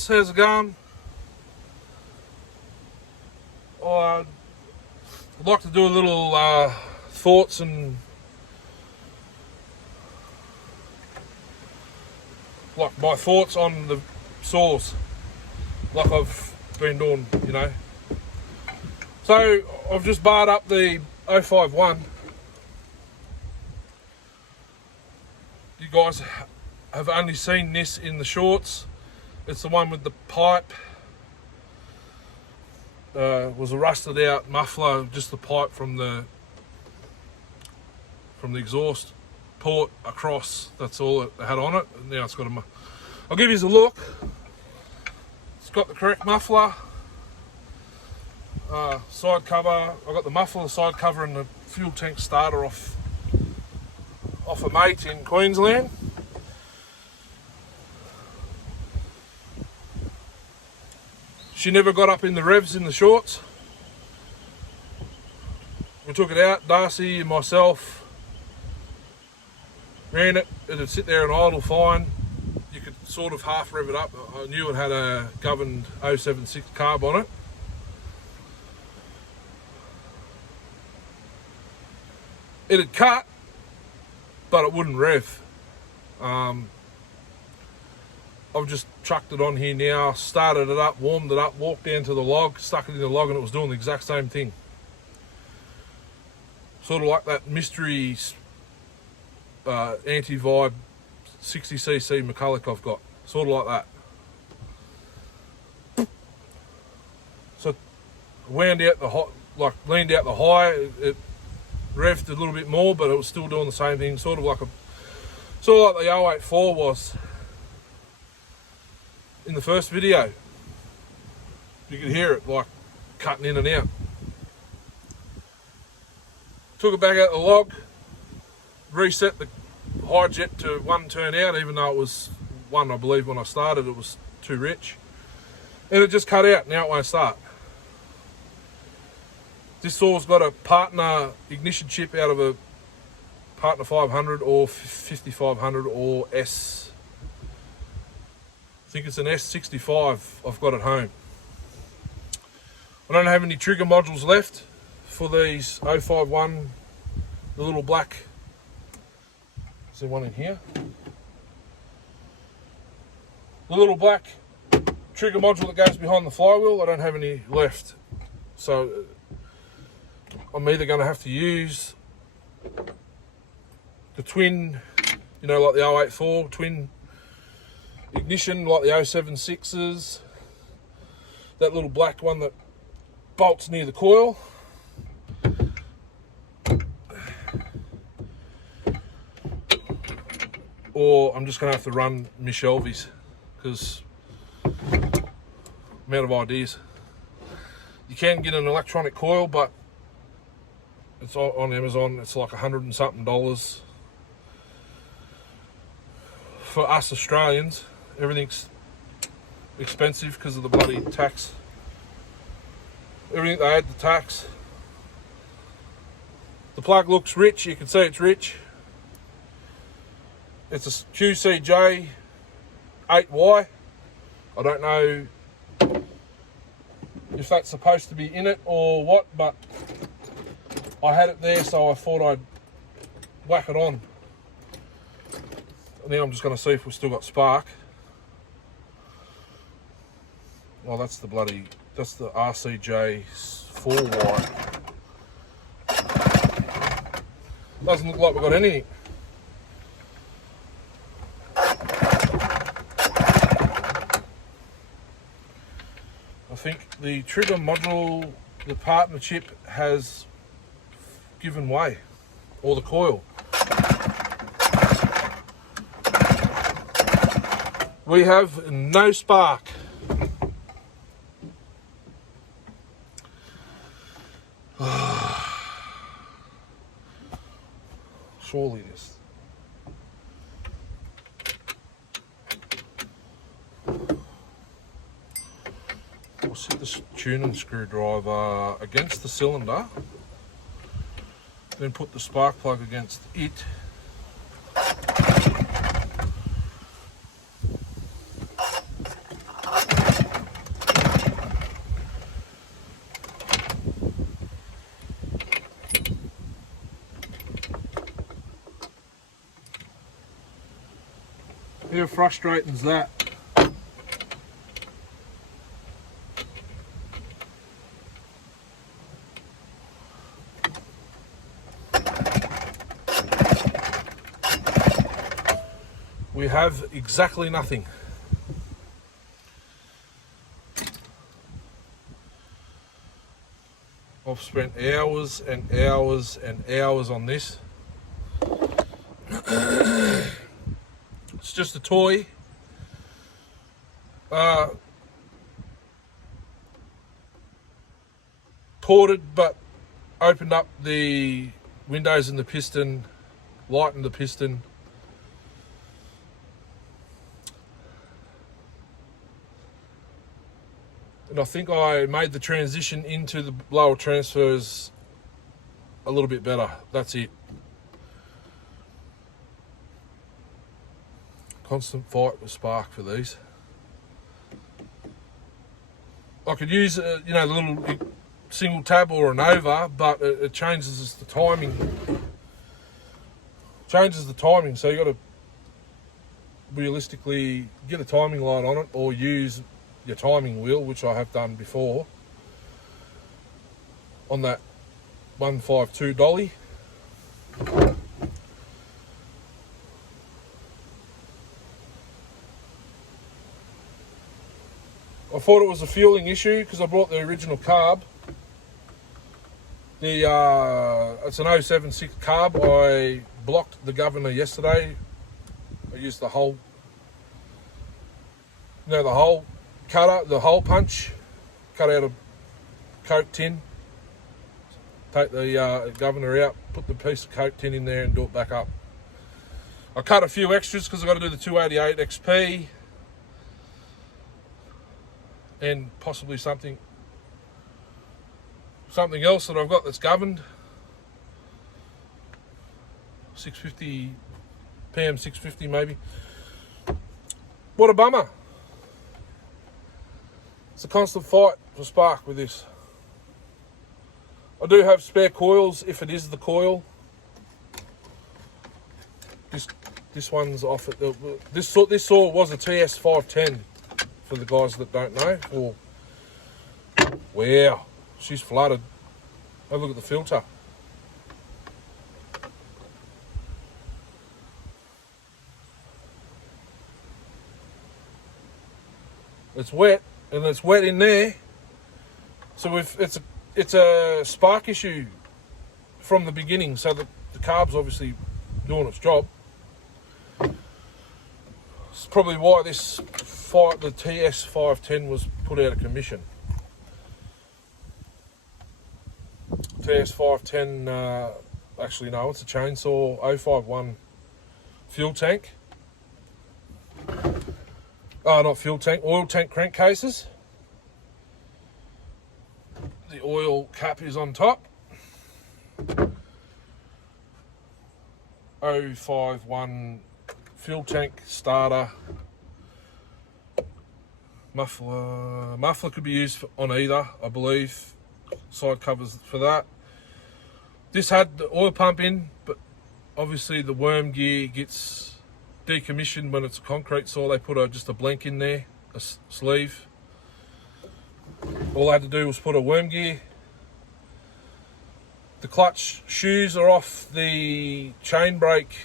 guys, how's it going? I'd like to do a little thoughts and like my thoughts on the saws, like I've been doing, you know. So I've just barred up the 051. You guys have only seen this in the shorts. It's the one with the pipe. Was a rusted out muffler, just the pipe from the exhaust port across. That's all it had on it. Now it's got a. I'll give you a look. It's got the correct muffler, side cover. I got the muffler, the side cover, and the fuel tank starter off a mate in Queensland. She never got up in the revs in the shorts. We took it out, Darcy and myself ran it. It'd sit there and idle fine. You could sort of half rev it up. I knew it had a governed 076 carb on it. It'd cut, but it wouldn't rev. I've just chucked it on here now, started it up, warmed it up, walked down to the log, stuck it in the log, and it was doing the exact same thing. Sort of like that mystery anti-vibe 60cc McCulloch I've got. Sort of like that. So wound out the hot, like leaned out the high, it revved a little bit more, but it was still doing the same thing, sort of like the 084 was. In the first video, you could hear it like cutting in and out. Took it back out the log, reset the high jet to 1 turn out, even though it was 1, I believe, when I started. It was too rich, and it just cut out. Now it won't start. This saw's got a partner ignition chip out of a partner 500 or 5500 or S. I think it's an S65 I've got at home. I don't have any trigger modules left for these 051, the little black. Is there one in here? The little black trigger module that goes behind the flywheel, I don't have any left. So I'm either going to have to use the twin, you know, like the 084 twin ignition, like the 076s, that little black one that bolts near the coil, or I'm just going to have to run my Shelby's, because I'm out of ideas. You can get an electronic coil, but it's on Amazon. It's like $100 and something. For us Australians, everything's expensive because of the bloody tax. Everything they add the tax. The plug looks rich, you can see it's rich. It's a QCJ 8Y. I don't know if that's supposed to be in it or what, but I had it there, so I thought I'd whack it on. And then I'm just going to see if we've still got spark. Well, that's the RCJ 4Y. Doesn't look like we've got anything. I think the trigger module, the partner chip, has given way, or the coil. We have no spark. Surely this. We'll set this tuning screwdriver against the cylinder, then put the spark plug against it. How frustrating is that? We have exactly nothing. I've spent hours and hours and hours on this. It's just a toy. Ported, but opened up the windows in the piston, lightened the piston. And I think I made the transition into the lower transfers a little bit better. That's it. Constant fight with spark for these. I could use, the little single tab or a Nova, but it changes the timing. Changes the timing, so you got to realistically get a timing light on it, or use your timing wheel, which I have done before on that 152 dolly. I thought it was a fueling issue because I brought the original carb. It's an 076 carb. I blocked the governor yesterday. I used the hole, the hole cutter, the hole punch, cut out a Coke tin, take the governor out, put the piece of Coke tin in there and do it back up. I cut a few extras because I've got to do the 288 XP and possibly something else that I've got that's governed. 650 PM 650 maybe. What a bummer. It's a constant fight for spark with this. I do have spare coils if it is the coil. This one's off at the this saw was a TS 510 for the guys that don't know. Or wow, she's flooded. Have a look at the filter. It's wet, and it's wet in there. So if it's a spark issue from the beginning, so the carb's obviously doing its job. It's probably why the TS 510 was put out of commission. TS 510, actually no, it's a chainsaw 051 fuel tank. Not fuel tank, oil tank crankcases. The oil cap is on top. 051 fuel tank starter. Muffler could be used on either, I believe. Side covers for that. This had the oil pump in, but obviously the worm gear gets decommissioned when it's a concrete saw. They put just a blank in there, a sleeve. All I had to do was put a worm gear. The clutch shoes are off the chain brake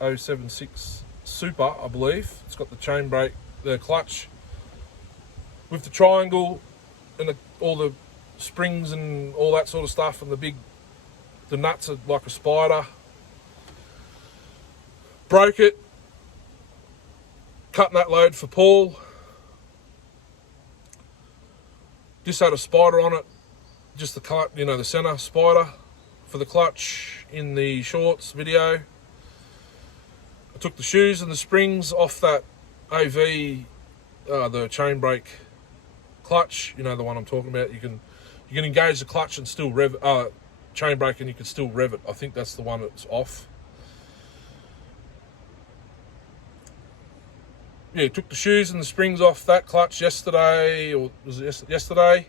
076 Super, I believe. It's got the chain brake, the clutch with the triangle and all the springs and all that sort of stuff, and the nuts are like a spider. Broke it, cutting that load for Paul. Just had a spider on it, just the center spider for the clutch in the shorts video. I took the shoes and the springs off that AV, the chain brake clutch, the one I'm talking about. You can engage the clutch and still rev chain brake, and you can still rev it. I think that's the one that's off. Yeah, took the shoes and the springs off that clutch yesterday, or was it yesterday?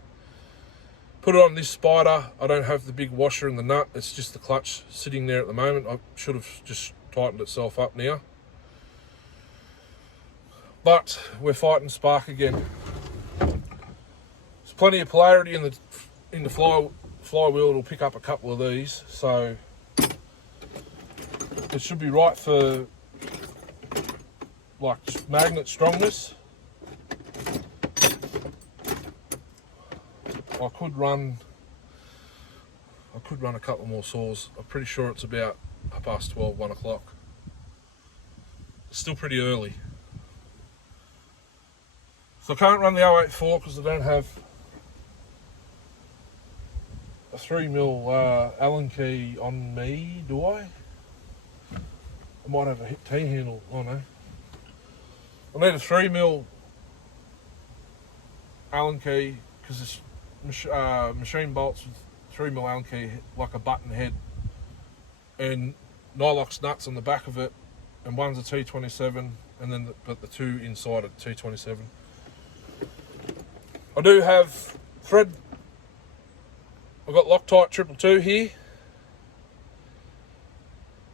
Put it on this spider. I don't have the big washer and the nut. It's just the clutch sitting there at the moment. I should have just tightened itself up now. But we're fighting spark again. There's plenty of polarity in the flywheel. It'll pick up a couple of these, so it should be right for like magnet strongness. I could run a couple more saws. I'm pretty sure it's about 12:30, 1 o'clock. It's still pretty early. So I can't run the 084 because I don't have a 3mm Allen key on me, do I? I might have a hip T-handle, I know. I need a 3mm Allen key because it's machine bolts with 3mm Allen key, like a button head, and Nylox nuts on the back of it, and one's a T27, and then the two inside a T27. I do have thread. I've got Loctite 222 here.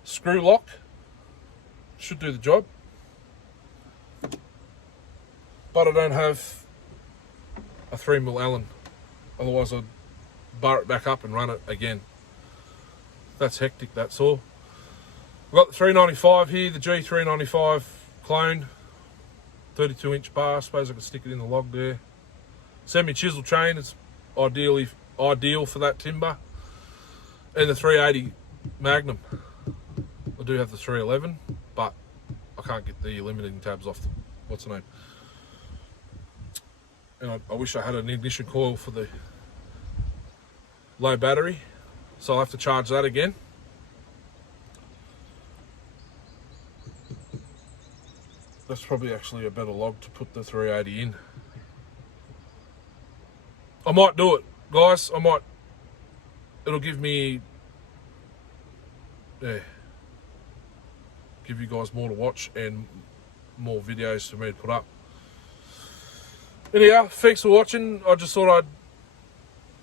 Screw lock. Should do the job. But I don't have a 3mm Allen. Otherwise I'd bar it back up and run it again. That's hectic, that's all. I've got the 395 here, the G395 clone. 32-inch bar. I suppose I could stick it in the log there. Semi-chisel chain, it's ideal for that timber. And the 380 Magnum. I do have the 311, but I can't get the limiting tabs off the, what's the name? And I wish I had an ignition coil for the low battery, so I'll have to charge that again. That's probably actually a better log to put the 380 in. I might do it, guys. It'll give me, give you guys more to watch and more videos for me to put up. Anyhow, thanks for watching. I just thought I'd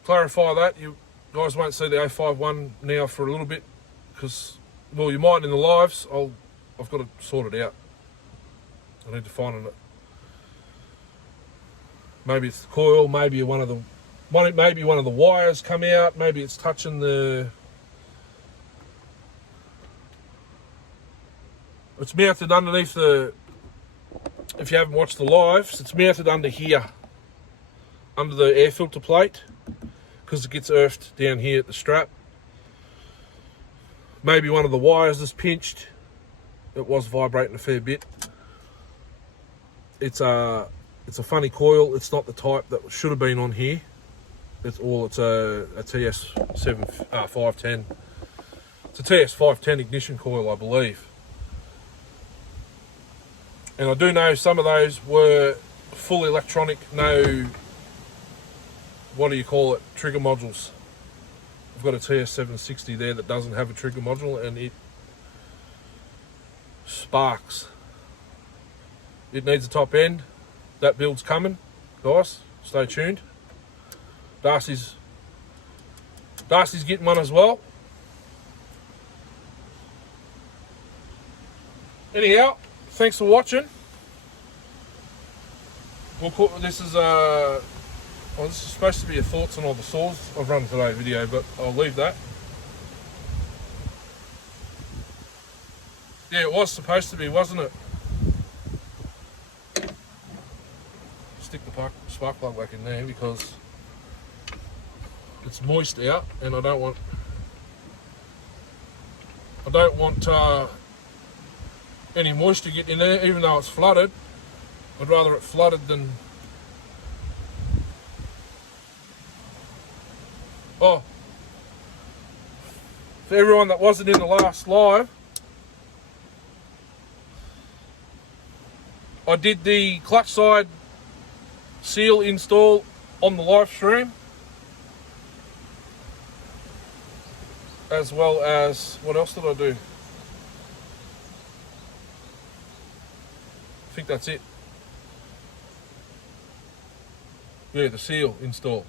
clarify that. You guys won't see the 051 now for a little bit because, well, you might in the lives. I've got to sort it out. I need to find it. Maybe it's the coil. Maybe one of the wires come out. Maybe it's touching the. It's mounted underneath the. If you haven't watched the lives, it's mounted under here, under the air filter plate, because it gets earthed down here at the strap. Maybe one of the wires is pinched. It was vibrating a fair bit. It's a funny coil. It's not the type that should have been on here. It's a TS 510. It's a TS 510 ignition coil, I believe. And I do know some of those were full electronic, no, what do you call it, trigger modules. I've got a TS 760 there that doesn't have a trigger module and it sparks. It needs a top end. That build's coming, guys. Stay tuned. Darcy's getting one as well. Anyhow, thanks for watching. This is supposed to be a thoughts on all the saws I've run today video, but I'll leave that. Yeah, it was supposed to be, wasn't it? Stick the spark plug back in there because it's moist out, and I don't want any moisture getting in there, even though it's flooded. I'd rather it flooded than. Oh, for everyone that wasn't in the last live, I did the clutch side seal install on the live stream, as well as, what else did I do? I think that's it. Yeah, the seal install.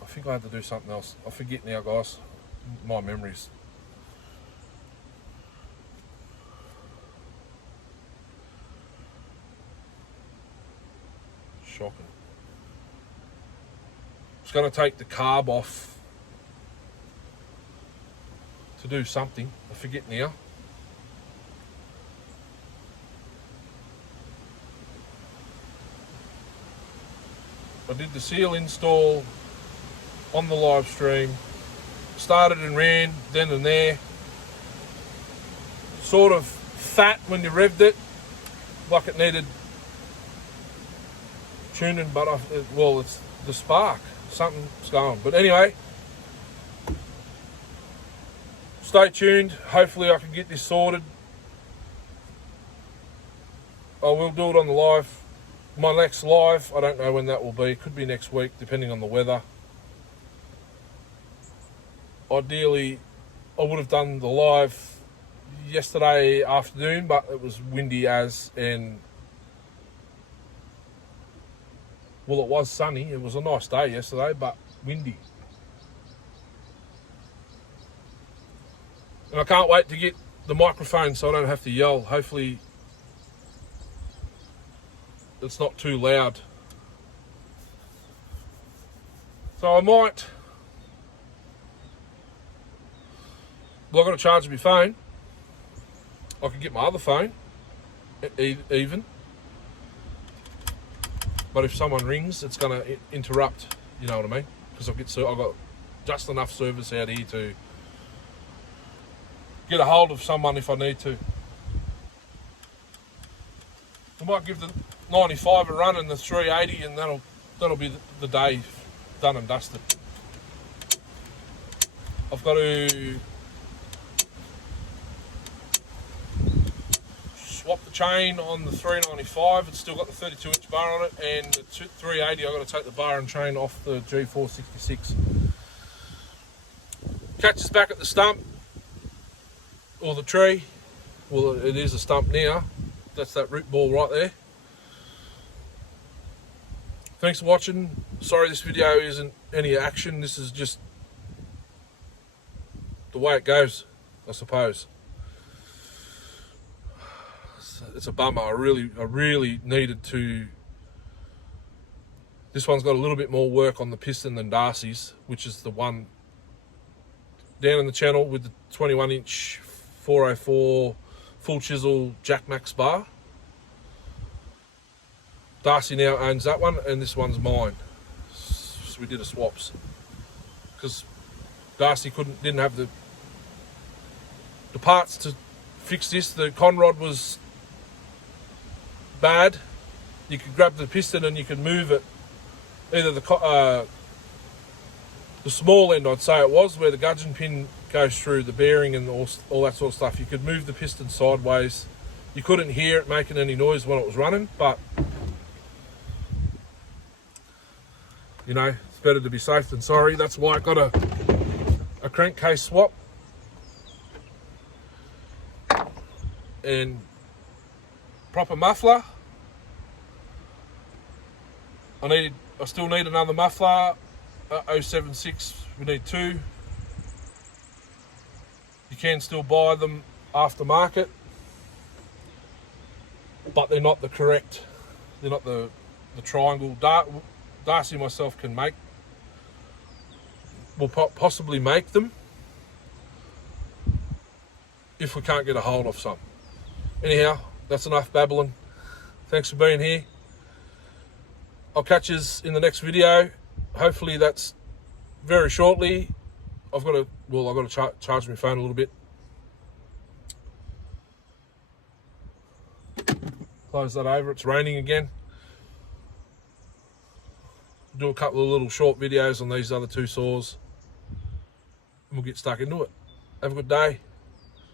I think I had to do something else. I forget now, guys. My memory's shocking. It's going to take the carb off to do something. I forget now. I did the Stihl install on the live stream. Started and ran then and there. Sort of fat when you revved it, like it needed tuning, but well, it's the spark. Something's going. But anyway, stay tuned. Hopefully I can get this sorted. I will do it on the live. My next live, I don't know when that will be. It could be next week, depending on the weather. Ideally, I would have done the live yesterday afternoon, but it was windy and well, it was sunny. It was a nice day yesterday, but windy. And I can't wait to get the microphone so I don't have to yell. Hopefully it's not too loud. So I might... Well, I've got to charge my phone. I could get my other phone, even. But if someone rings, it's going to interrupt, you know what I mean? Because I've got just enough service out here to get a hold of someone if I need to. I might give the 95 a run and the 380, and that'll be the day done and dusted. I've got to swap the chain on the 395. It's still got the 32-inch bar on it, and the 380 I've got to take the bar and chain off the G466. Catch us back at the stump or the tree. Well, it is a stump now. That's that root ball right there. Thanks for watching. Sorry this video isn't any action. This is just the way it goes, I suppose. It's a bummer. I really needed to. This one's got a little bit more work on the piston than Darcy's, which is the one down in the channel with the 21-inch 404 full chisel Jack Max bar. Darcy now owns that one, and this one's mine. So we did a swaps because Darcy didn't have the parts to fix this. The conrod was bad. You could grab the piston and you could move it. Either the small end, I'd say it was, where the gudgeon pin goes through the bearing and all that sort of stuff. You could move the piston sideways. You couldn't hear it making any noise when it was running, but you know, it's better to be safe than sorry. That's why I got a crankcase swap. And proper muffler. I still need another muffler. 076, we need two. You can still buy them aftermarket, but they're not the correct. They're not the triangle. Darcy and myself can make. We'll possibly make them if we can't get a hold of some. Anyhow, that's enough babbling. Thanks for being here. I'll catch you in the next video. Hopefully that's very shortly. I've got to charge my phone a little bit. Close that over. It's raining again. Do a couple of little short videos on these other two saws, and we'll get stuck into it. Have a good day.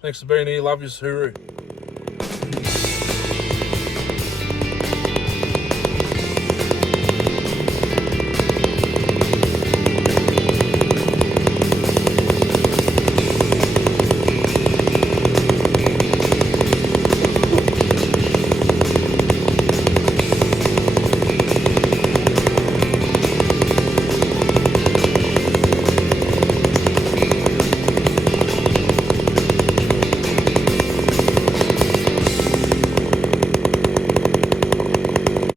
Thanks for being here. Love yous. Hooroo.